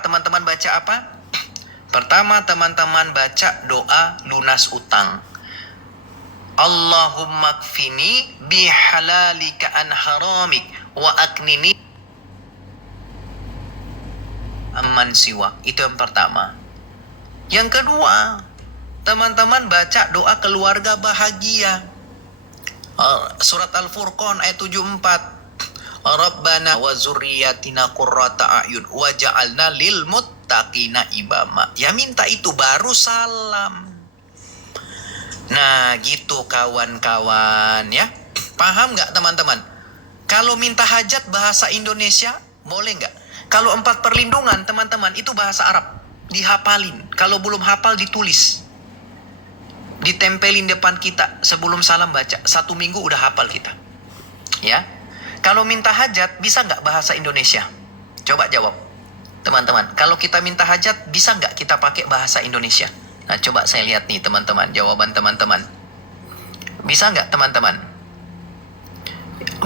teman-teman baca apa? Pertama, teman-teman baca doa lunas utang. Allahumma kfini bihalalika an haramik wa aknini amman siwa. Itu yang pertama. Yang kedua, teman-teman baca doa keluarga bahagia. Surat Al-Furqan ayat 74. Rabbana wa zurriyatina qurrata a'yun waja'alna lil muttaqina imama. Ya minta itu baru salam. Nah, gitu kawan-kawan ya. Paham nggak teman-teman? Kalau minta hajat bahasa Indonesia, boleh nggak? Kalau 4 perlindungan teman-teman itu bahasa Arab. Dihafalin. Kalau belum hafal ditulis. Ditempelin depan kita sebelum salam baca. 1 minggu udah hafal kita. Ya. Kalau minta hajat bisa nggak bahasa Indonesia? Coba jawab. Teman-teman, kalau kita minta hajat bisa nggak kita pakai bahasa Indonesia? Nah, coba saya lihat nih teman-teman, jawaban teman-teman. Bisa nggak teman-teman?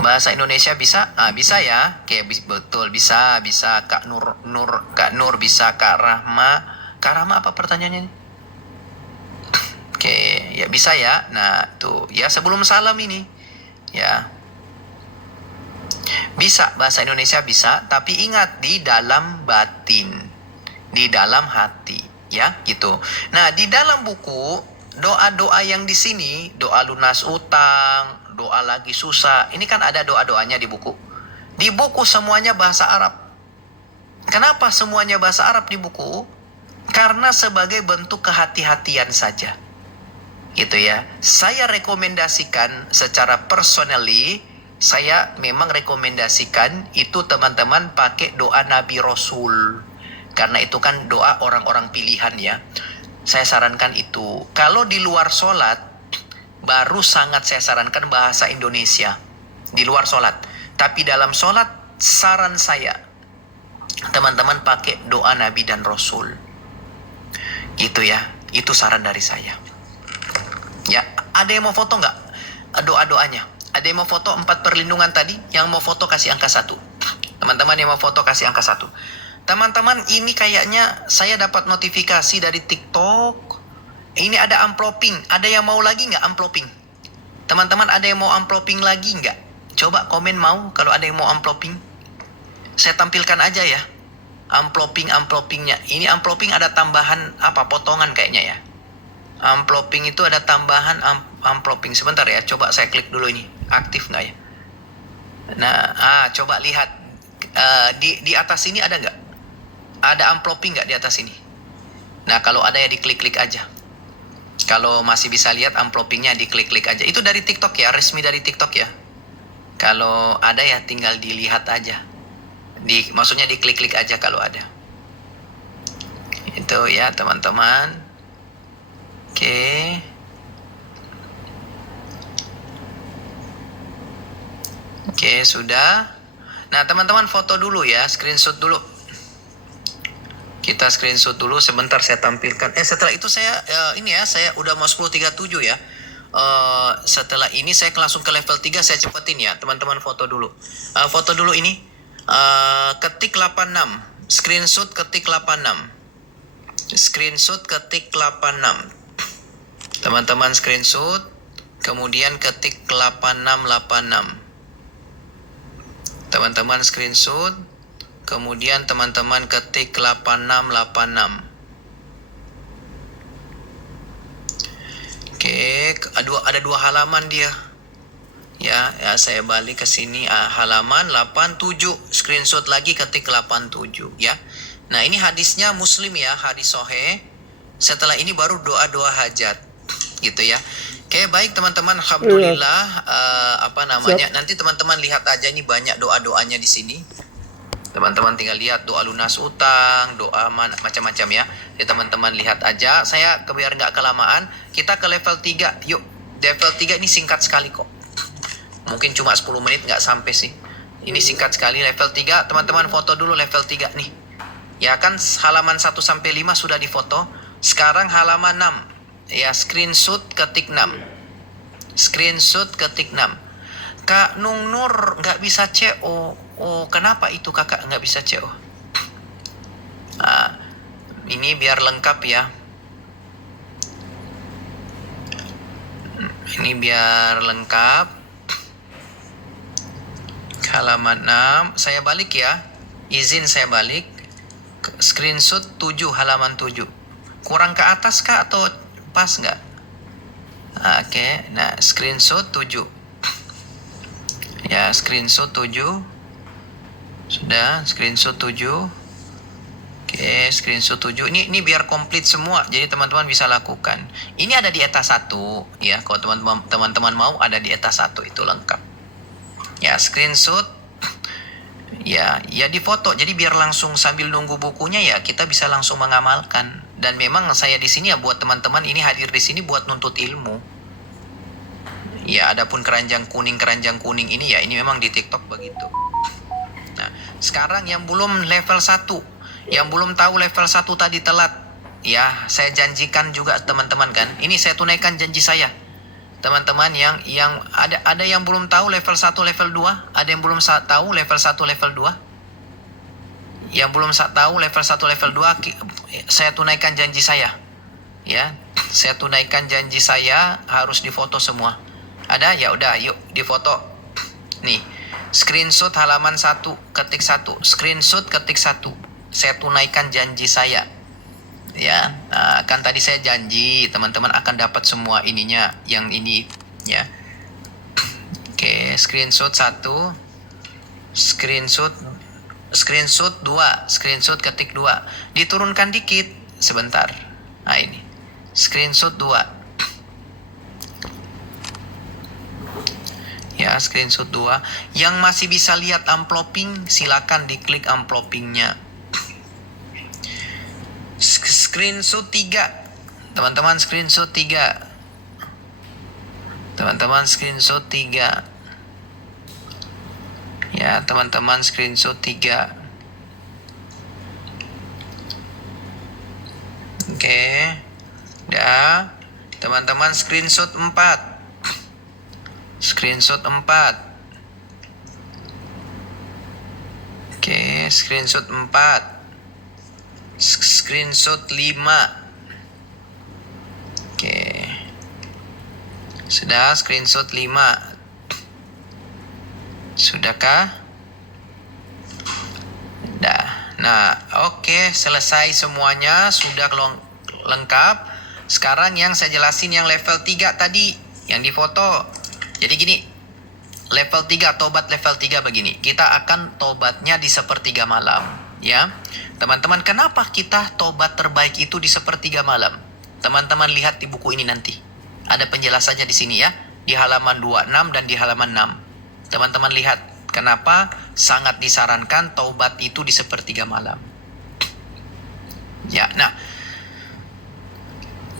Bahasa Indonesia bisa? Bisa ya. Oke, betul bisa. Kak Nur bisa, Kak Rahma apa pertanyaannya? Oke, ya bisa ya. Nah, tuh ya sebelum salam ini. Ya. Bisa, bahasa Indonesia bisa, tapi ingat di dalam batin, di dalam hati, ya, gitu. Nah, di dalam buku doa-doa yang di sini, doa lunas utang, doa lagi susah, ini kan ada doa-doanya di buku. Di buku semuanya bahasa Arab. Kenapa semuanya bahasa Arab di buku? Karena sebagai bentuk kehati-hatian saja. Gitu ya. Saya rekomendasikan secara personally, saya memang rekomendasikan itu teman-teman pakai doa Nabi Rasul. Karena itu kan doa orang-orang pilihan ya. Saya sarankan itu. Kalau di luar sholat, baru sangat saya sarankan bahasa Indonesia. Di luar sholat. Tapi dalam sholat, saran saya, teman-teman pakai doa Nabi dan Rasul. Gitu ya. Itu saran dari saya. Ya, ada yang mau foto nggak? Doa-doanya. Ada yang mau foto 4 perlindungan tadi? Yang mau foto kasih angka 1. Teman-teman yang mau foto kasih angka 1. Teman-teman, ini kayaknya saya dapat notifikasi dari TikTok. Ini ada amploping. Ada yang mau lagi nggak amploping? Teman-teman, ada yang mau amploping lagi nggak? Coba komen mau kalau ada yang mau amploping. Saya tampilkan aja ya. Amplopingnya. Ini amploping ada tambahan apa? Potongan kayaknya ya. Amploping itu ada tambahan amploping. Sebentar ya, coba saya klik dulu ini. Aktif nggak ya? Nah, coba lihat. Di atas ini ada nggak? Ada amploping nggak di atas ini? Nah, kalau ada ya diklik-klik aja. Kalau masih bisa lihat amplopingnya diklik-klik aja. Itu dari TikTok ya, resmi dari TikTok ya. Kalau ada ya tinggal dilihat aja. Maksudnya diklik-klik aja kalau ada. Itu ya teman-teman. Oke. Oke, sudah. Nah, teman-teman foto dulu ya, screenshot dulu. Kita screenshot dulu sebentar saya tampilkan. Setelah itu saya saya udah mau 10.37 ya. Setelah ini saya langsung ke level 3, saya cepetin ya. Teman-teman foto dulu. Foto dulu ini. Ketik 86. Screenshot ketik 86. Screenshot ketik 86. Teman-teman screenshot, kemudian ketik 8686. Teman-teman screenshot, kemudian teman-teman ketik 8686. Oke, ada 2 halaman dia. Ya, saya balik ke sini. Halaman 87, screenshot lagi ketik 87 ya. Nah, ini hadisnya Muslim ya, hadis sahih. Setelah ini baru doa-doa hajat. Gitu ya. Oke, baik teman-teman, alhamdulillah. Nanti teman-teman lihat aja, ini banyak doa-doanya di sini. Teman-teman tinggal lihat doa lunas utang, doa macam-macam ya. Jadi teman-teman lihat aja. Saya biar nggak kelamaan, kita ke level 3. Yuk, level 3 ini singkat sekali kok. Mungkin cuma 10 menit nggak sampai sih. Ini singkat sekali level 3. Teman-teman foto dulu level 3 nih. Ya kan halaman 1 sampai 5 sudah difoto. Sekarang halaman 6. Ya, screenshot ketik 6. Screenshot ketik 6. Kak Nur nggak bisa CO. Oh, kenapa itu kakak nggak bisa CO? Ini biar lengkap ya. Ini biar lengkap. Halaman 6. Saya balik ya. Izin saya balik. Screenshot 7, halaman 7. Kurang ke atas kah atau pas nggak? Oke. Nah, screenshot 7. Ya, screenshot 7. Sudah, screenshot 7. Oke, screenshot 7. Ini biar komplit semua. Jadi teman-teman bisa lakukan. Ini ada di ETA 1 ya. Kalau teman-teman mau ada di ETA 1 itu lengkap. Ya, screenshot. Ya difoto. Jadi biar langsung sambil nunggu bukunya ya kita bisa langsung mengamalkan. Dan memang saya di sini ya buat teman-teman ini hadir di sini buat nuntut ilmu. Ya, adapun keranjang kuning ini ya ini memang di TikTok begitu. Nah, sekarang yang belum level 1, yang belum tahu level 1 tadi telat, ya saya janjikan juga teman-teman kan. Ini saya tunaikan janji saya. Teman-teman yang ada yang belum tahu level 1, level 2, ada yang belum tahu level 1, level 2. Yang belum tahu level 1, level 2, saya tunaikan janji saya. Ya, saya tunaikan janji saya harus difoto semua. Ada? Ya udah, yuk difoto. Nih, screenshot halaman 1, ketik 1, screenshot ketik 1. Saya tunaikan janji saya. Ya, kan tadi saya janji teman-teman akan dapat semua ininya, yang ini ya. Oke, screenshot 1, screenshot 2, screenshot ketik 2. Diturunkan dikit sebentar. Nah, ini. Screenshot 2. Ya, screenshot 2. Yang masih bisa lihat amploping, silakan diklik amplopingnya. Screenshot 3. Teman-teman screenshot 3. Teman-teman screenshot 3. Ya, teman-teman screenshot 3. Oke. Dah. Teman-teman screenshot 4. Screenshot 4. Oke, screenshot 4. Screenshot 5. Oke. Sudah screenshot 5. Sudahkah? Dah. Nah, oke, selesai semuanya, sudah lengkap. Sekarang yang saya jelasin yang level 3 tadi, yang difoto. Jadi gini, level 3, tobat level 3 begini. Kita akan tobatnya di sepertiga malam, ya. Teman-teman, kenapa kita tobat terbaik itu di sepertiga malam? Teman-teman lihat di buku ini nanti. Ada penjelasannya di sini ya, di halaman 26 dan di halaman 6. Teman-teman lihat kenapa sangat disarankan taubat itu di sepertiga malam. Ya, nah.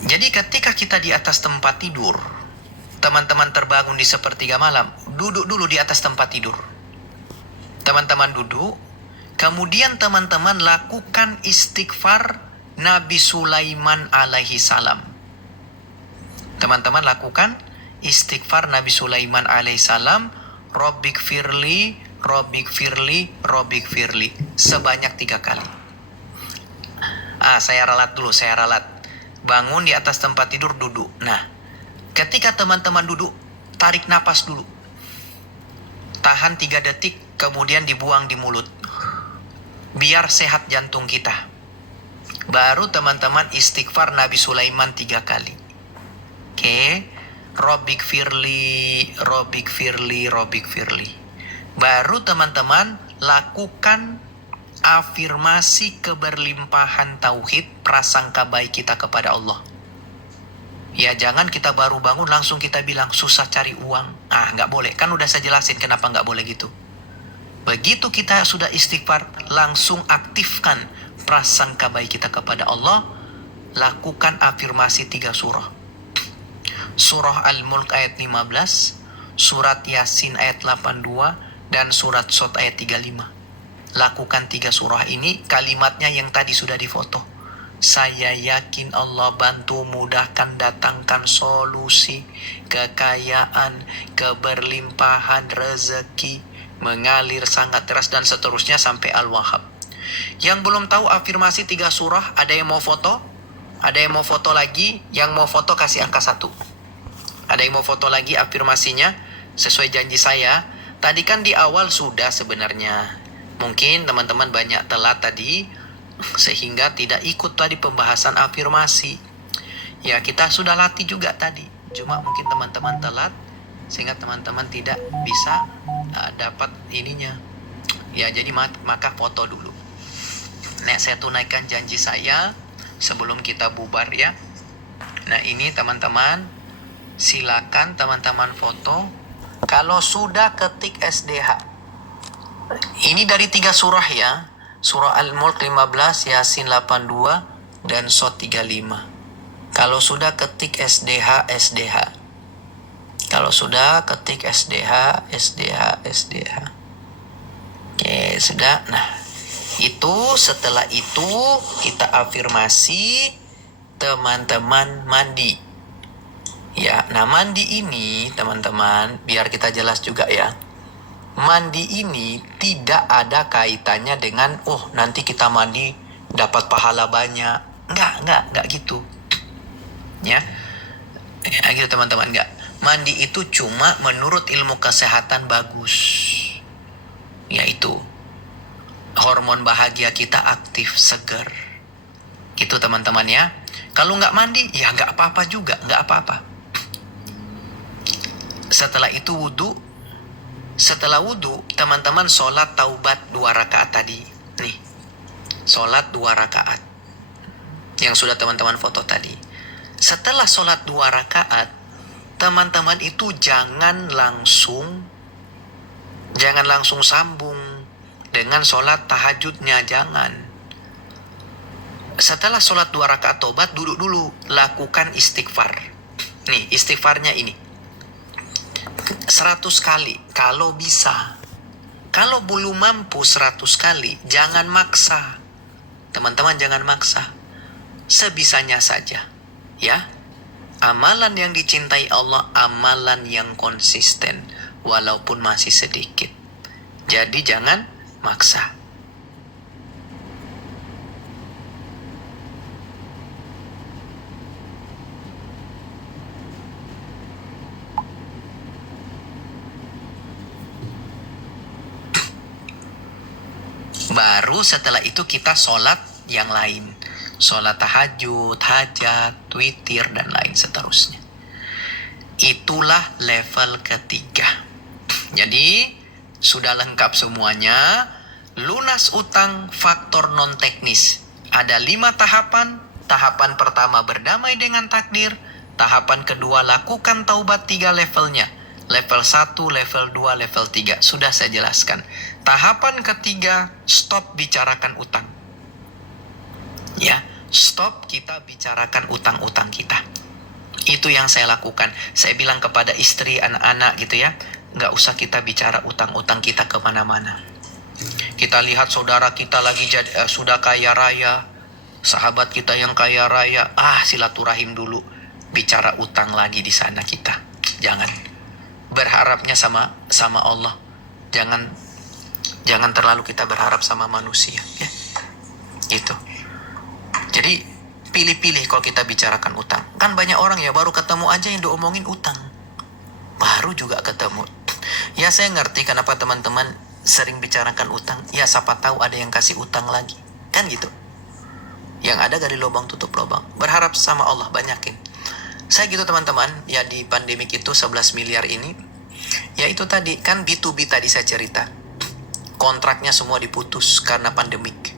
Jadi ketika kita di atas tempat tidur, teman-teman terbangun di sepertiga malam, duduk dulu di atas tempat tidur. Teman-teman duduk, kemudian teman-teman lakukan istighfar Nabi Sulaiman alaihi salam. Teman-teman lakukan istighfar Nabi Sulaiman alaihi salam, Robbik firli, Robbik firli, Robbik firli, sebanyak 3 kali. Saya ralat dulu, bangun di atas tempat tidur, duduk. Nah, ketika teman-teman duduk, tarik napas dulu. Tahan 3 detik, kemudian dibuang di mulut. Biar sehat jantung kita. Baru teman-teman istighfar Nabi Sulaiman 3 kali. Oke. Robbik firli, Robbik firli, Robbik firli. Baru teman-teman lakukan afirmasi keberlimpahan tauhid, prasangka baik kita kepada Allah. Ya, jangan kita baru bangun langsung kita bilang susah cari uang. Nggak boleh. Kan udah saya jelasin kenapa nggak boleh gitu. Begitu kita sudah istighfar, langsung aktifkan prasangka baik kita kepada Allah. Lakukan afirmasi 3 surah. Surah Al-Mulk ayat 15, surat Yasin ayat 82, dan surat Shad ayat 35. Lakukan 3 surah ini, kalimatnya yang tadi sudah difoto. Saya yakin Allah bantu mudahkan, datangkan solusi, kekayaan, keberlimpahan, rezeki, mengalir sangat deras, dan seterusnya sampai Al-Wahhab. Yang belum tahu afirmasi 3 surah, ada yang mau foto? Ada yang mau foto lagi? Yang mau foto kasih angka 1. Ada yang mau foto lagi afirmasinya? Sesuai janji saya. Tadi kan di awal sudah sebenarnya. Mungkin teman-teman banyak telat tadi, sehingga tidak ikut tadi pembahasan afirmasi. Ya, kita sudah latih juga tadi. Cuma mungkin teman-teman telat, sehingga teman-teman tidak bisa dapat ininya. Ya, jadi maka foto dulu. Nah, saya tunaikan janji saya sebelum kita bubar ya. Nah, ini teman-teman, silakan teman-teman foto. Kalau sudah ketik SDH. Ini dari 3 surah ya. Surah Al-Mulk 15, Yasin 82, dan Shad 35. Kalau sudah ketik SDH, SDH. Kalau sudah ketik SDH, SDH, SDH. Oke, sudah. Nah, itu setelah itu kita afirmasi, teman-teman mandi. Ya, nah mandi ini teman-teman, biar kita jelas juga ya. Mandi ini tidak ada kaitannya dengan, oh nanti kita mandi dapat pahala banyak. Enggak gitu. Ya gitu teman-teman, enggak. Mandi itu cuma menurut ilmu kesehatan bagus. Yaitu hormon bahagia kita aktif, seger. Gitu teman-teman ya. Kalau nggak mandi, ya nggak apa-apa juga, nggak apa-apa. Setelah itu wudhu. Setelah wudhu, teman-teman sholat taubat 2 rakaat tadi. Nih, sholat 2 rakaat. Yang sudah teman-teman foto tadi. Setelah sholat 2 rakaat, teman-teman itu jangan langsung sambung dengan sholat tahajudnya, jangan. Setelah sholat 2 rakaat taubat, duduk dulu, lakukan istighfar. Nih, istighfarnya ini 100 kali kalau bisa. Kalau belum mampu 100 kali, jangan maksa. Teman-teman jangan maksa. Sebisanya saja. Ya. Amalan yang dicintai Allah, amalan yang konsisten walaupun masih sedikit. Jadi jangan maksa. Baru setelah itu kita sholat yang lain. Sholat tahajud, hajat, witir, dan lain seterusnya. Itulah level ketiga. Jadi, sudah lengkap semuanya. Lunas utang faktor non-teknis. Ada 5 tahapan. Tahapan pertama berdamai dengan takdir. Tahapan kedua lakukan taubat 3 levelnya. Level 1, level 2, level 3. Sudah saya jelaskan. Tahapan ketiga, stop bicarakan utang. Ya, stop kita bicarakan utang-utang kita. Itu yang saya lakukan. Saya bilang kepada istri, anak-anak gitu ya, nggak usah kita bicara utang-utang kita kemana-mana. Kita lihat saudara kita lagi sudah kaya raya, sahabat kita yang kaya raya, silaturahim dulu. Bicara utang lagi di sana kita. Jangan. Berharapnya sama Allah. Jangan terlalu kita berharap sama manusia, ya. Gitu. Jadi pilih-pilih kalau kita bicarakan utang. Kan banyak orang ya baru ketemu aja yang diomongin utang. Baru juga ketemu. Ya saya ngerti kenapa teman-teman sering bicarakan utang. Ya siapa tahu ada yang kasih utang lagi. Kan gitu. Yang ada gali lubang tutup lubang. Berharap sama Allah, banyakin. Saya gitu teman-teman. Ya di pandemik itu 11 miliar ini. Ya itu tadi kan B2B tadi saya cerita. Kontraknya semua diputus karena pandemik.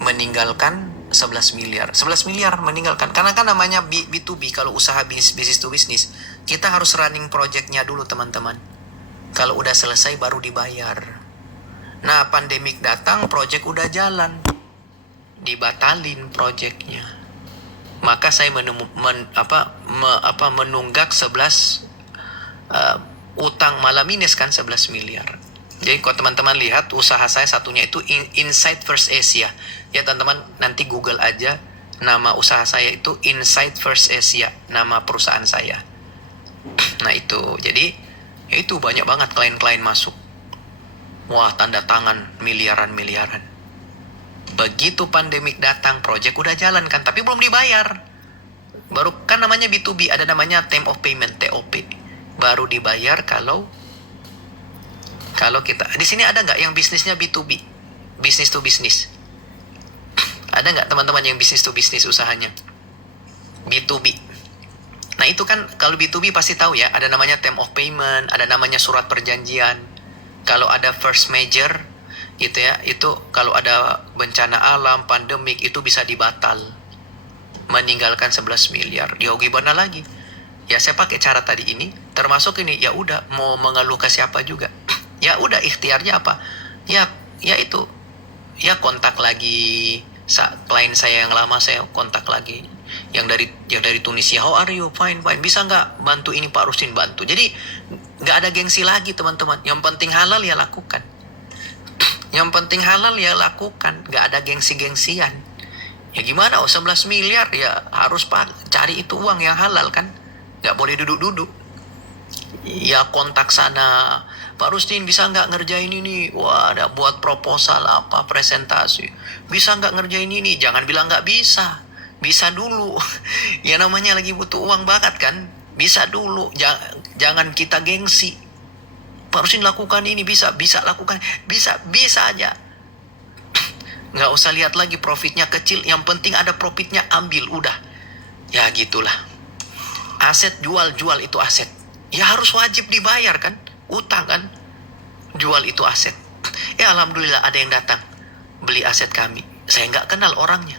Meninggalkan 11 miliar. 11 miliar meninggalkan. Karena kan namanya B2B, kalau usaha business to business, kita harus running projectnya dulu teman-teman. Kalau udah selesai baru dibayar. Nah, pandemik datang, project udah jalan. Dibatalin projectnya. Maka saya menunggak 11 utang, malah minus kan 11 miliar. Jadi kalau teman-teman lihat usaha saya satunya itu Insight First Asia. Ya teman-teman nanti Google aja nama usaha saya itu Insight First Asia, nama perusahaan saya. Nah itu, jadi ya itu banyak banget klien-klien masuk. Wah tanda tangan miliaran. Begitu pandemik datang, project udah jalan kan, tapi belum dibayar. Baru kan namanya B2B, ada namanya time of payment, TOP. Baru dibayar kalau kita di sini ada nggak yang bisnisnya B2B, business to business? Ada nggak teman-teman yang business to business usahanya B2B? Nah itu kan kalau B2B pasti tahu ya, ada namanya time of payment, ada namanya surat perjanjian. Kalau ada first major gitu ya, itu kalau ada bencana alam, pandemik, itu bisa dibatal, meninggalkan 11 miliar. Ya gimana lagi? Ya saya pakai cara tadi ini, termasuk ini, ya udah mau mengeluh ke siapa juga. Ya udah ikhtiarnya apa? Ya itu. Ya kontak lagi klien saya yang lama, saya kontak lagi. Yang dari Tunisia, how are you? Fine. Bisa nggak bantu ini Pak Rustin? Bantu. Jadi nggak ada gengsi lagi teman-teman. Yang penting halal ya lakukan. Yang penting halal ya lakukan. Nggak ada gengsi-gengsian. Ya gimana? 11 miliar ya harus cari itu uang yang halal kan. Nggak boleh duduk-duduk. Ya kontak sana, Pak Rustin bisa nggak ngerjain ini? Wah, ada buat proposal apa, presentasi. Bisa nggak ngerjain ini? Jangan bilang nggak bisa. Bisa dulu. Ya namanya lagi butuh uang bakat kan. Bisa dulu. Jangan kita gengsi. Pak Rustin lakukan ini, bisa lakukan. Bisa aja. Nggak usah lihat lagi profitnya kecil. Yang penting ada profitnya, ambil. Udah. Ya gitulah. Aset jual itu aset. Ya harus wajib dibayar kan, utang kan, jual itu aset. Ya alhamdulillah ada yang datang beli aset kami, saya nggak kenal orangnya,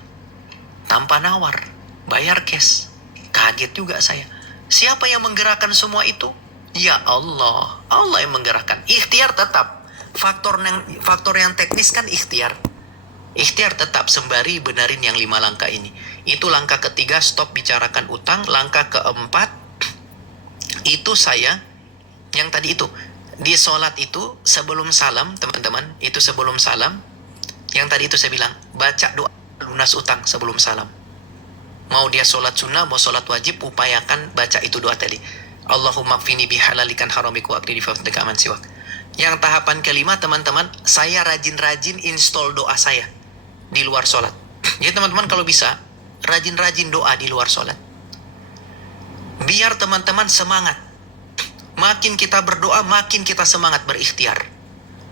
tanpa nawar, bayar cash. Kaget juga saya, siapa yang menggerakkan semua itu? Ya Allah yang menggerakkan. Ikhtiar tetap, faktor yang teknis kan ikhtiar tetap, sembari benarin yang 5 langkah ini. Itu langkah ketiga, stop bicarakan utang. Langkah keempat itu saya yang tadi itu di sholat itu sebelum salam, teman-teman, itu sebelum salam yang tadi itu saya bilang, baca doa lunas utang sebelum salam. Mau dia sholat sunnah, mau sholat wajib, upayakan baca itu doa tadi, Allahumma kfini bihalalikan haramik wa aqnini bifadlika amman siwak. Yang tahapan kelima, teman-teman, saya rajin-rajin install doa saya di luar sholat. Jadi teman-teman kalau bisa rajin-rajin doa di luar sholat, biar teman-teman semangat. Makin kita berdoa, makin kita semangat berikhtiar.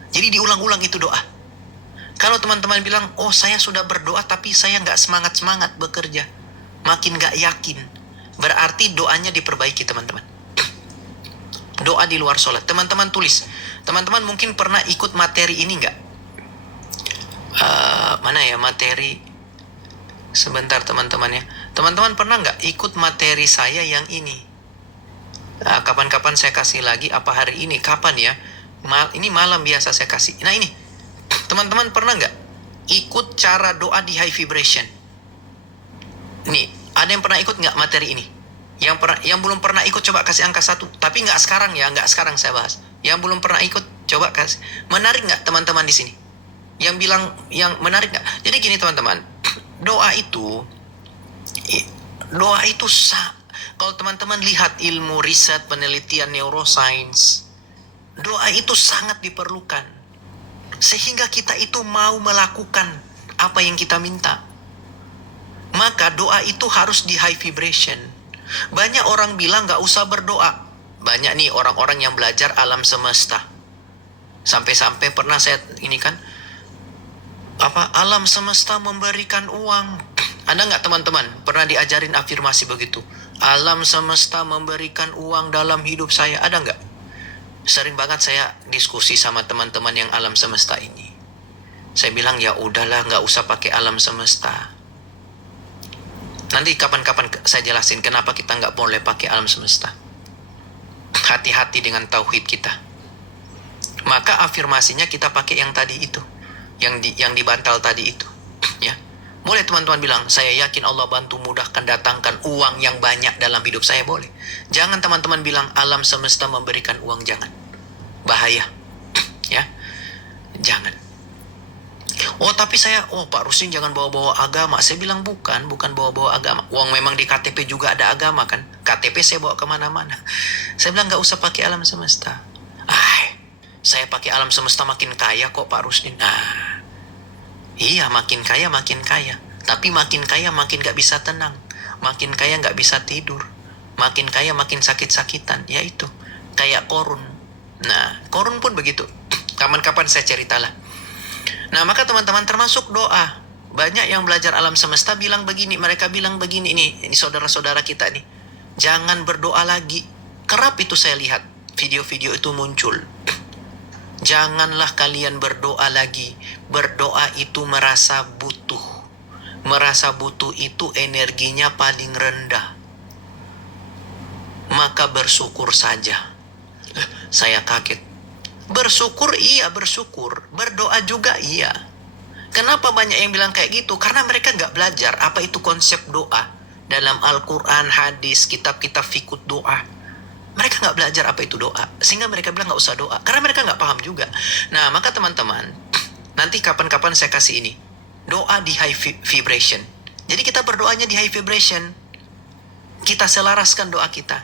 Jadi diulang-ulang itu doa. Kalau teman-teman bilang, oh saya sudah berdoa tapi saya nggak semangat-semangat bekerja, makin nggak yakin, berarti doanya diperbaiki teman-teman. Doa di luar sholat. Teman-teman tulis. Teman-teman mungkin pernah ikut materi ini nggak? Mana ya materi? Sebentar teman-teman ya. Teman-teman pernah nggak ikut materi saya yang ini? Kapan-kapan saya kasih lagi, apa hari ini? Kapan ya? Ini malam biasa saya kasih. Nah ini, teman-teman pernah nggak ikut cara doa di high vibration? Nih, ada yang pernah ikut nggak materi ini? Yang belum pernah ikut coba kasih angka 1. Tapi nggak sekarang ya, nggak sekarang saya bahas. Yang belum pernah ikut coba kasih. Menarik nggak teman-teman di sini? Yang bilang yang menarik nggak? Jadi gini teman-teman, doa itu kalau teman-teman lihat ilmu riset penelitian neuroscience, doa itu sangat diperlukan sehingga kita itu mau melakukan apa yang kita minta. Maka doa itu harus di high vibration. Banyak orang bilang gak usah berdoa. Banyak nih orang-orang yang belajar alam semesta. Sampai-sampai pernah saya ini kan, alam semesta memberikan uang. Ada nggak teman-teman pernah diajarin afirmasi begitu? Alam semesta memberikan uang dalam hidup saya. Ada nggak? Sering banget saya diskusi sama teman-teman yang alam semesta ini. Saya bilang ya udahlah, nggak usah pakai alam semesta. Nanti kapan-kapan saya jelasin kenapa kita nggak boleh pakai alam semesta. Hati-hati dengan tauhid kita. Maka afirmasinya kita pakai yang tadi itu, yang dibantal tadi itu, ya. Boleh teman-teman bilang, saya yakin Allah bantu mudahkan datangkan uang yang banyak dalam hidup saya, boleh. Jangan teman-teman bilang alam semesta memberikan uang, jangan. Bahaya. Ya. Jangan. Oh tapi Pak Rustin jangan bawa-bawa agama. Saya bilang bukan bawa-bawa agama. Uang memang di KTP juga ada agama kan. KTP saya bawa kemana-mana. Saya bilang gak usah pakai alam semesta. Saya pakai alam semesta makin kaya kok Pak Rustin. Iya, makin kaya makin kaya. Tapi makin kaya makin gak bisa tenang. Makin kaya gak bisa tidur. Makin kaya makin sakit-sakitan. Ya itu. Kayak Korun. Nah, Korun pun begitu. Kapan-kapan saya ceritalah. Nah, maka teman-teman termasuk doa. Banyak yang belajar alam semesta bilang begini. Mereka bilang begini. Ini saudara-saudara kita nih. Jangan berdoa lagi. Kerap itu saya lihat. Video-video itu muncul. Janganlah kalian berdoa lagi. Berdoa itu merasa butuh. Merasa butuh itu energinya paling rendah. Maka bersyukur saja. Saya kaget. Bersyukur iya bersyukur. Berdoa juga iya. Kenapa banyak yang bilang kayak gitu? Karena mereka nggak belajar apa itu konsep doa. Dalam Al-Quran, hadis, kitab-kitab fikut doa. Mereka nggak belajar apa itu doa. Sehingga mereka bilang nggak usah doa. Karena mereka nggak paham juga. Nah, maka teman-teman, nanti kapan-kapan saya kasih ini. Doa di high vibration. Jadi kita berdoanya di high vibration. Kita selaraskan doa kita.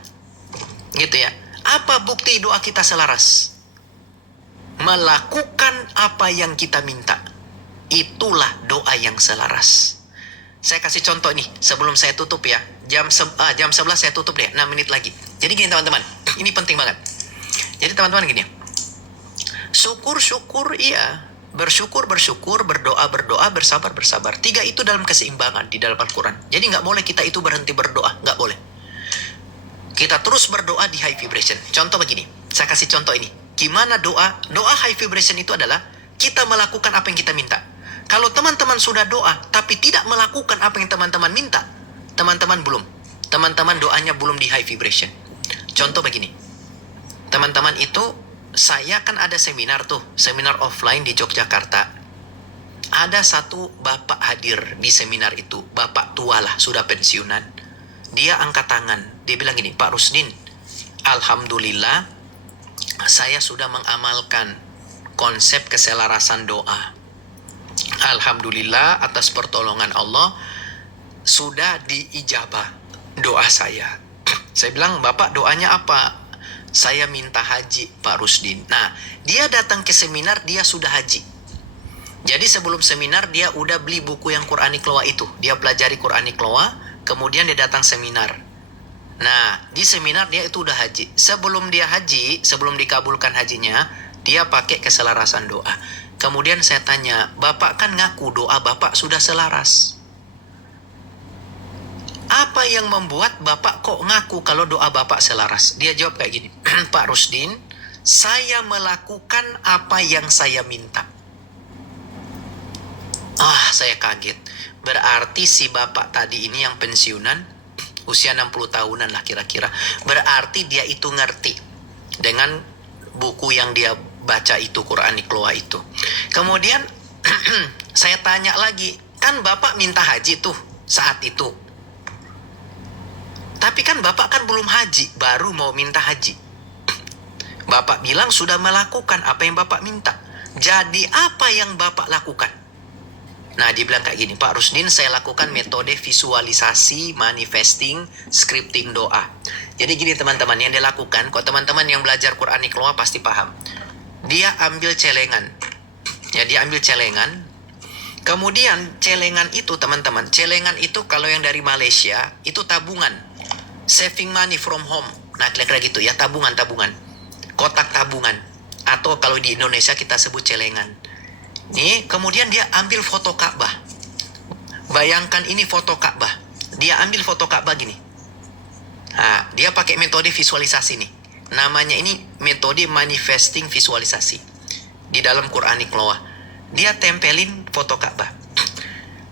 Gitu ya. Apa bukti doa kita selaras? Melakukan apa yang kita minta. Itulah doa yang selaras. Saya kasih contoh nih sebelum saya tutup ya. Jam 11 saya tutup deh, 6 menit lagi. Jadi gini teman-teman, ini penting banget. Jadi teman-teman gini. Syukur iya. Bersyukur, berdoa, bersabar. 3 itu dalam keseimbangan di dalam Al-Quran. Jadi nggak boleh kita itu berhenti berdoa, nggak boleh. Kita terus berdoa di high vibration. Contoh begini, saya kasih contoh ini. Gimana doa? Doa high vibration itu adalah kita melakukan apa yang kita minta. Kalau teman-teman sudah doa, tapi tidak melakukan apa yang teman-teman minta, teman-teman belum. Teman-teman doanya belum di high vibration. Contoh begini. Teman-teman itu, saya kan ada seminar tuh, seminar offline di Yogyakarta. Ada satu bapak hadir di seminar itu. Bapak tua lah, sudah pensiunan. Dia angkat tangan. Dia bilang gini, Pak Rusdin, alhamdulillah, saya sudah mengamalkan konsep keselarasan doa. Alhamdulillah atas pertolongan Allah sudah diijabah doa saya. Saya bilang, Bapak doanya apa? Saya minta haji, Pak Rusdin. Nah, dia datang ke seminar, dia sudah haji. Jadi sebelum seminar, dia udah beli buku yang Qur'anic Law itu. Dia pelajari Qur'anic Law, kemudian dia datang seminar. Nah, di seminar dia itu udah haji. Sebelum dia haji, sebelum dikabulkan hajinya, dia pakai keselarasan doa. Kemudian saya tanya, Bapak kan ngaku doa Bapak sudah selaras. Apa yang membuat Bapak kok ngaku kalau doa Bapak selaras? Dia jawab kayak gini, Pak Rusdin, saya melakukan apa yang saya minta. Saya kaget. Berarti si Bapak tadi ini yang pensiunan, usia 60 tahunan lah kira-kira. Berarti dia itu ngerti dengan buku yang dia baca itu, Qur'anic Law itu. Kemudian saya tanya lagi, kan Bapak minta haji tuh saat itu. Tapi kan Bapak kan belum haji, baru mau minta haji. Bapak bilang sudah melakukan apa yang Bapak minta. Jadi apa yang Bapak lakukan? Nah, dia bilang kayak gini, Pak Rusdin, saya lakukan metode visualisasi, manifesting, scripting doa. Jadi gini teman-teman, yang dia lakukan, kalau teman-teman yang belajar Qur'anic Law pasti paham. Dia ambil celengan. Ya, dia ambil celengan. Kemudian celengan itu teman-teman, celengan itu kalau yang dari Malaysia, itu tabungan. Saving money from home. Nah, kira-kira gitu ya, tabungan. Kotak tabungan. Atau kalau di Indonesia kita sebut celengan. Nih, kemudian dia ambil foto Ka'bah. Bayangkan ini foto Ka'bah. Dia ambil foto Ka'bah gini. Nah, dia pakai metode visualisasi nih. Namanya ini metode manifesting visualisasi. Di dalam Qur'anic Law. Dia tempelin foto Ka'bah.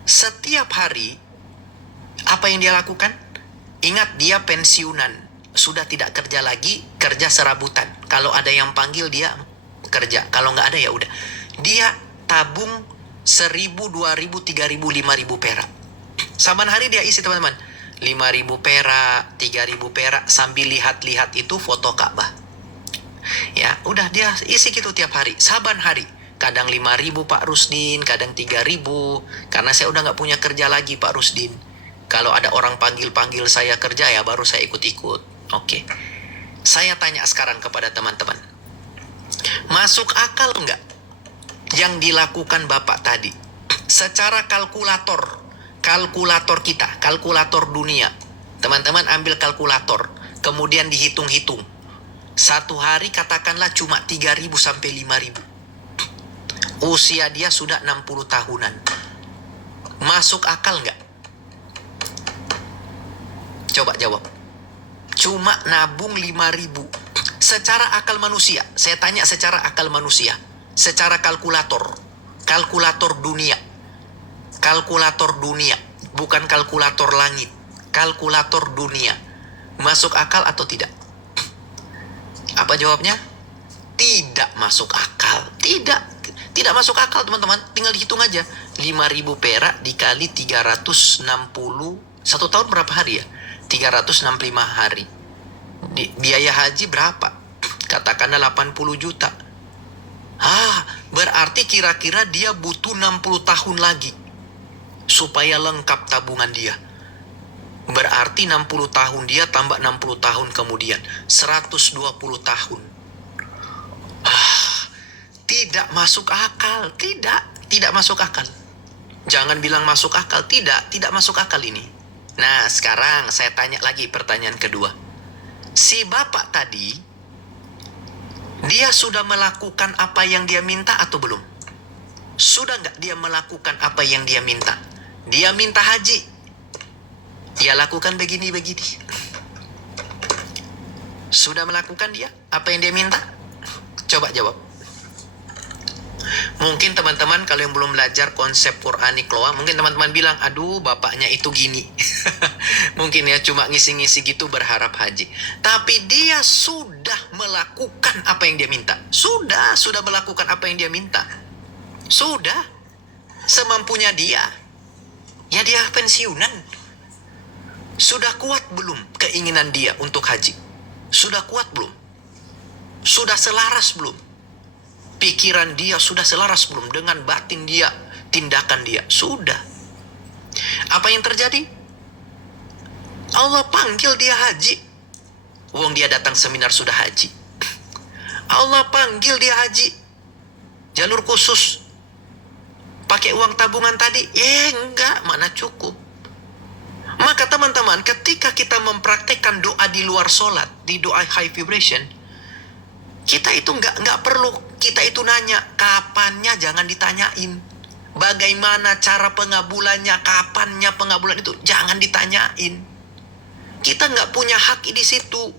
Setiap hari, apa yang dia lakukan? Ingat, dia pensiunan. Sudah tidak kerja lagi, kerja serabutan. Kalau ada yang panggil dia kerja. Kalau nggak ada ya udah. Dia tabung 1.000, 2.000, 3.000, 5.000 perak. Saban hari dia isi teman-teman. 5.000 perak, 3.000 perak, sambil lihat-lihat itu foto Ka'bah. Ya, udah dia isi gitu tiap hari, saban hari. Kadang 5.000 Pak Rusdin, kadang 3.000. Karena saya udah nggak punya kerja lagi Pak Rusdin. Kalau ada orang panggil-panggil saya kerja ya baru saya ikut-ikut. Oke. Saya tanya sekarang kepada teman-teman. Masuk akal nggak yang dilakukan Bapak tadi? Secara kalkulator kita, kalkulator dunia. Teman-teman ambil kalkulator, kemudian dihitung-hitung. Satu hari katakanlah cuma 3.000 sampai 5.000. Usia dia sudah 60 tahunan. Masuk akal nggak? Coba jawab. Cuma nabung 5.000. Secara akal manusia, saya tanya secara akal manusia. Secara kalkulator dunia. Kalkulator dunia, bukan kalkulator langit. Kalkulator dunia. Masuk akal atau tidak? Apa jawabnya? Tidak masuk akal. Tidak masuk akal, teman-teman. Tinggal dihitung aja. 5.000 perak dikali 360. Satu tahun berapa hari ya? 365 hari. Biaya haji berapa? Katakanlah 80 juta. Berarti kira-kira dia butuh 60 tahun lagi supaya lengkap tabungan dia. Berarti 60 tahun dia tambah 60 tahun kemudian 120 tahun. Tidak masuk akal. Tidak masuk akal. Jangan bilang masuk akal. Tidak masuk akal ini. Nah, sekarang saya tanya lagi pertanyaan kedua. Si bapak tadi, dia sudah melakukan apa yang dia minta atau belum? Sudah nggak dia melakukan apa yang dia minta? Dia minta haji. Dia lakukan begini-begini. Sudah melakukan dia apa yang dia minta? Coba jawab. Mungkin teman-teman kalau yang belum belajar konsep Qur'ani keluar, mungkin teman-teman bilang, aduh bapaknya itu gini. Mungkin ya cuma ngisi-ngisi gitu berharap haji. Tapi dia sudah melakukan apa yang dia minta. Sudah melakukan apa yang dia minta. Sudah. Semampunya dia. Ya dia pensiunan. Sudah kuat belum keinginan dia untuk haji? Sudah kuat belum? Sudah selaras belum? Pikiran dia sudah selaras belum dengan batin dia, tindakan dia? Sudah. Apa yang terjadi? Allah panggil dia haji. Wong dia datang seminar sudah haji. Allah panggil dia haji. Jalur khusus. Pakai uang tabungan tadi? Enggak, mana cukup. Maka teman-teman, ketika kita mempraktekkan doa di luar sholat, di doa high vibration, kita itu nggak perlu kita itu nanya kapannya, jangan ditanyain. Bagaimana cara pengabulannya, kapannya pengabulan itu jangan ditanyain. Kita nggak punya hak di situ.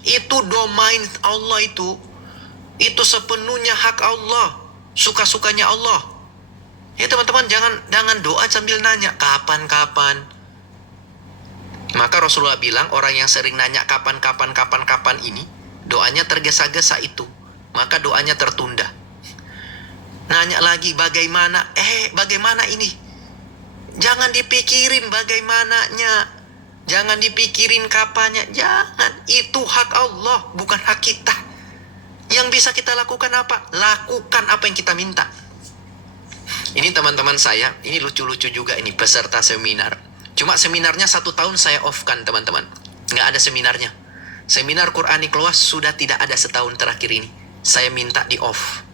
Itu domain Allah itu. Itu sepenuhnya hak Allah, suka-sukanya Allah. Ya teman-teman, jangan doa sambil nanya kapan. Maka Rasulullah bilang orang yang sering nanya kapan ini, doanya tergesa-gesa itu. Maka doanya tertunda. Nanya lagi bagaimana? Bagaimana ini? Jangan dipikirin bagaimananya. Jangan dipikirin kapannya. Jangan. Itu hak Allah, bukan hak kita. Yang bisa kita lakukan apa? Lakukan apa yang kita minta. Ini teman-teman saya, ini lucu-lucu juga ini peserta seminar. Cuma seminarnya 1 tahun saya off-kan teman-teman. Nggak ada seminarnya. Seminar Qur'ani keluar sudah tidak ada setahun terakhir ini. Saya minta di off.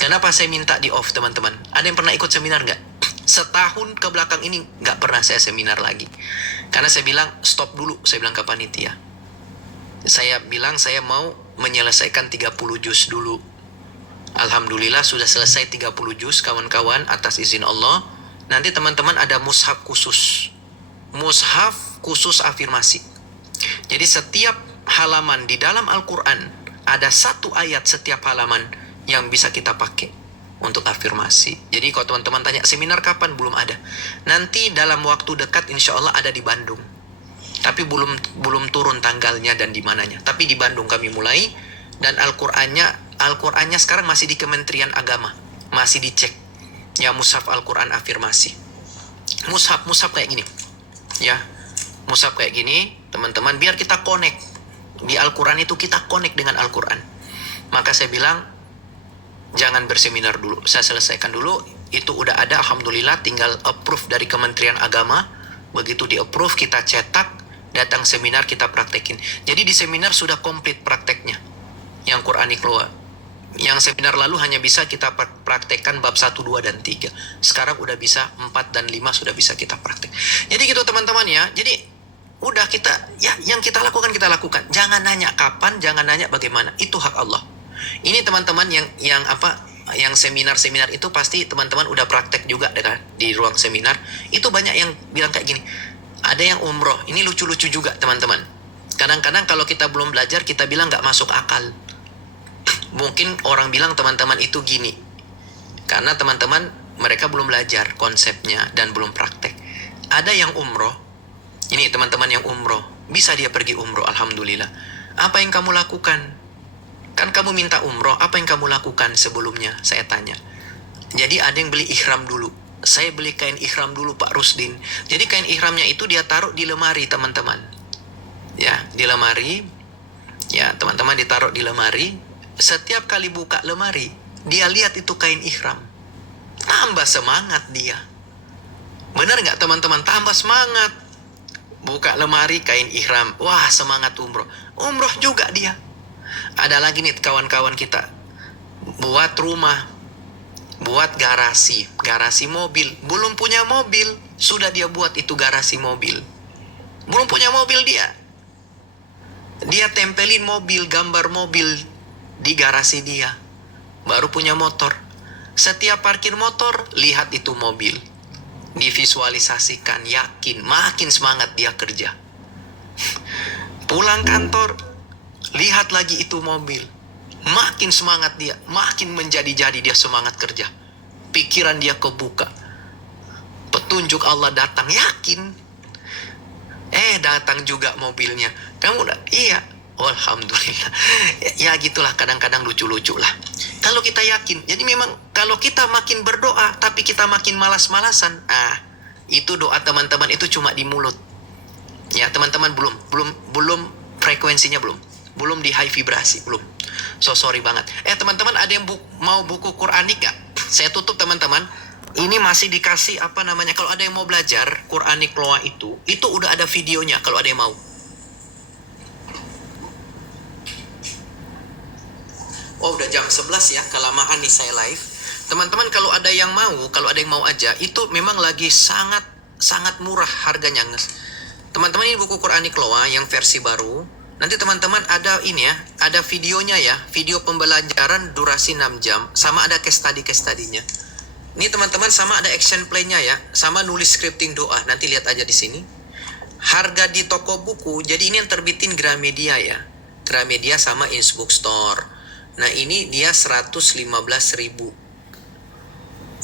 Kenapa saya minta di off teman-teman? Ada yang pernah ikut seminar nggak? Setahun ke belakang ini nggak pernah saya seminar lagi. Karena saya bilang stop dulu. Saya bilang ke panitia. Saya bilang saya mau menyelesaikan 30 juz dulu. Alhamdulillah sudah selesai 30 juz kawan-kawan atas izin Allah. Nanti teman-teman ada mushaf khusus. Mushaf khusus afirmasi. Jadi setiap halaman di dalam Al-Quran ada 1 ayat setiap halaman yang bisa kita pakai untuk afirmasi. Jadi kalau teman-teman tanya seminar kapan, belum ada. Nanti dalam waktu dekat insya Allah ada di Bandung. Tapi belum turun tanggalnya dan di mananya. Tapi di Bandung kami mulai. Dan Al-Qur'annya sekarang masih di Kementerian Agama. Masih dicek. Ya mushaf Al-Quran afirmasi. Mushaf kayak gini. Ya. Mushaf kayak gini. Teman-teman biar kita connect. Di Al-Quran itu kita connect dengan Al-Quran. Maka saya bilang, jangan berseminar dulu. Saya selesaikan dulu. Itu udah ada, Alhamdulillah. Tinggal approve dari Kementerian Agama. Begitu di approve, kita cetak. Datang seminar, kita praktekin. Jadi di seminar sudah komplit prakteknya. Yang Qur'ani keluar. Yang seminar lalu hanya bisa kita praktekkan bab 1, 2, dan 3. Sekarang udah bisa 4 dan 5 sudah bisa kita praktek. Jadi gitu teman-teman ya. Jadi udah kita, ya yang kita lakukan kita lakukan. Jangan nanya kapan, jangan nanya bagaimana. Itu hak Allah. Ini teman-teman yang seminar-seminar itu pasti teman-teman udah praktek juga kan di ruang seminar. Itu banyak yang bilang kayak gini. Ada yang umroh. Ini lucu-lucu juga teman-teman. Kadang-kadang kalau kita belum belajar kita bilang nggak masuk akal. Mungkin orang bilang teman-teman itu gini. Karena teman-teman mereka belum belajar konsepnya dan belum praktek. Ada yang umroh. Ini teman-teman yang umroh. Bisa dia pergi umroh, alhamdulillah. Apa yang kamu lakukan? Kan kamu minta umroh, apa yang kamu lakukan sebelumnya? Saya tanya. Jadi ada yang beli ihram dulu. Saya beli kain ihram dulu Pak Rusdin. Jadi kain ihramnya itu dia taruh di lemari teman-teman. Ya, di lemari. Ya, teman-teman ditaruh di lemari. Setiap kali buka lemari, dia lihat itu kain ihram. Tambah semangat dia. Benar nggak teman-teman? Tambah semangat. Buka lemari kain ihram. Wah, semangat umroh. Umroh juga dia. Ada lagi nih kawan-kawan kita. Buat rumah. Buat garasi. Garasi mobil. Belum punya mobil. Sudah dia buat itu garasi mobil. Belum punya mobil dia. Dia tempelin mobil, gambar mobil di garasi dia. Baru punya motor. Setiap parkir motor, lihat itu mobil. Divisualisasikan, yakin, makin semangat dia kerja. Pulang kantor, lihat lagi itu mobil. Makin semangat dia, makin menjadi-jadi dia semangat kerja. Pikiran dia kebuka. Petunjuk Allah datang, yakin. Datang juga mobilnya. Kamu udah, iya. Alhamdulillah. Ya gitulah, kadang-kadang lucu-lucu lah. Kalau kita yakin, jadi memang kalau kita makin berdoa tapi kita makin malas-malasan, itu doa teman-teman itu cuma di mulut. Ya teman-teman belum frekuensinya belum di high vibrasi, belum. So sorry banget. Teman-teman ada yang mau buku Quranik gak? Saya tutup teman-teman. Ini masih dikasih kalau ada yang mau belajar Quranik Loa itu udah ada videonya kalau ada yang mau. Oh udah jam 11 ya, kelamaan nih saya live. Teman-teman kalau ada yang mau aja, itu memang lagi sangat murah harganya. Teman-teman ini buku Quranik Loa yang versi baru. Nanti teman-teman ada ini ya, ada videonya ya, video pembelajaran durasi 6 jam, sama ada case study-nya. Ini teman-teman sama ada action plan-nya ya, sama nulis scripting doa. Nanti lihat aja di sini. Harga di toko buku, jadi ini yang terbitin Gramedia ya. Gramedia sama Innsbruck Store. Nah ini dia 115.000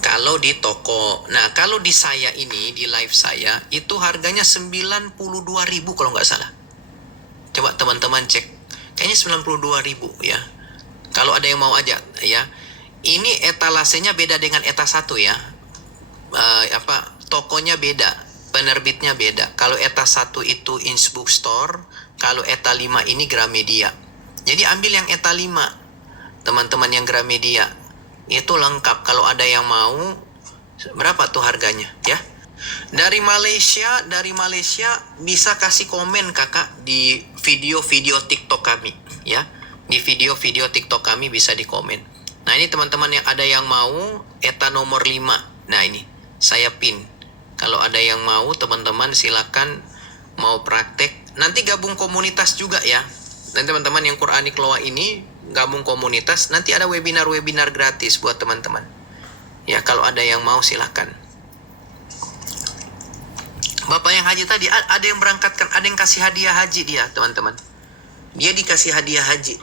kalau di toko. Nah kalau di saya ini, di live saya, itu harganya 92.000 kalau nggak salah. Coba teman-teman cek. Kayaknya 92.000 ya. Kalau ada yang mau aja ya. Ini etalasenya beda dengan eta 1 ya. Tokonya beda. Penerbitnya beda. Kalau eta 1 itu Innsbruck Store. Kalau eta 5 ini Gramedia. Jadi ambil yang eta 5. Teman-teman yang Gramedia itu lengkap. Kalau ada yang mau, berapa tuh harganya ya? Dari Malaysia bisa kasih komen kakak di video-video TikTok kami ya. Di video-video TikTok kami bisa di komen. Nah ini teman-teman yang ada yang mau, eta nomor 5. Nah ini saya pin. Kalau ada yang mau teman-teman silakan, mau praktek. Nanti gabung komunitas juga ya. Dan teman-teman yang Quranik Loa ini gabung komunitas, nanti ada webinar gratis buat teman-teman. Ya, kalau ada yang mau silakan. Bapak yang haji tadi, ada yang berangkatkan, ada yang kasih hadiah haji dia, teman-teman. Dia dikasih hadiah haji.